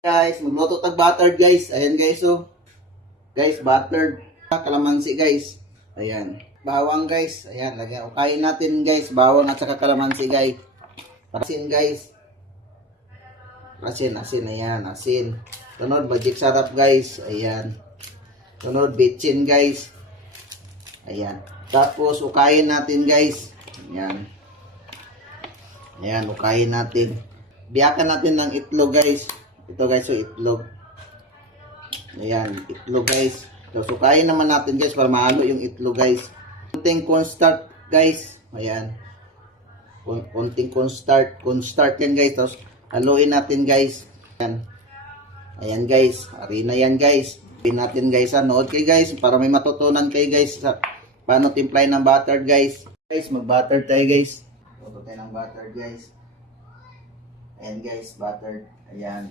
Guys, magluto tag buttered guys. Ayan guys oh. Guys, buttered kalamansi guys. Ayan. Bawang guys. Ayan, lagyan. Ukayin natin guys, bawang at saka kalamansi guys. Asin guys. Asin, ayan, asin. Tunod, magic sarap guys. Ayan. Tunod, bitchin guys. Ayan. Tapos, ukayin natin guys. Ayan. Ayan, ukayin natin. Biyakan natin ng itlog guys. Ito guys, so itlog. Ayan, itlog guys. So, sukayin naman natin guys para mahalo yung itlog guys. Konting cornstarch guys. Ayan. Konting cornstarch yan guys. Tapos, haluin natin guys. Ayan. Ayan guys. Harina yan guys. Haluin natin guys. Nood kayo guys para may matutunan kayo guys sa paano timplahin ng butter guys. Guys, mag-butter tayo guys. Luto tayo ng butter guys. Ayan guys, butter. Ayan.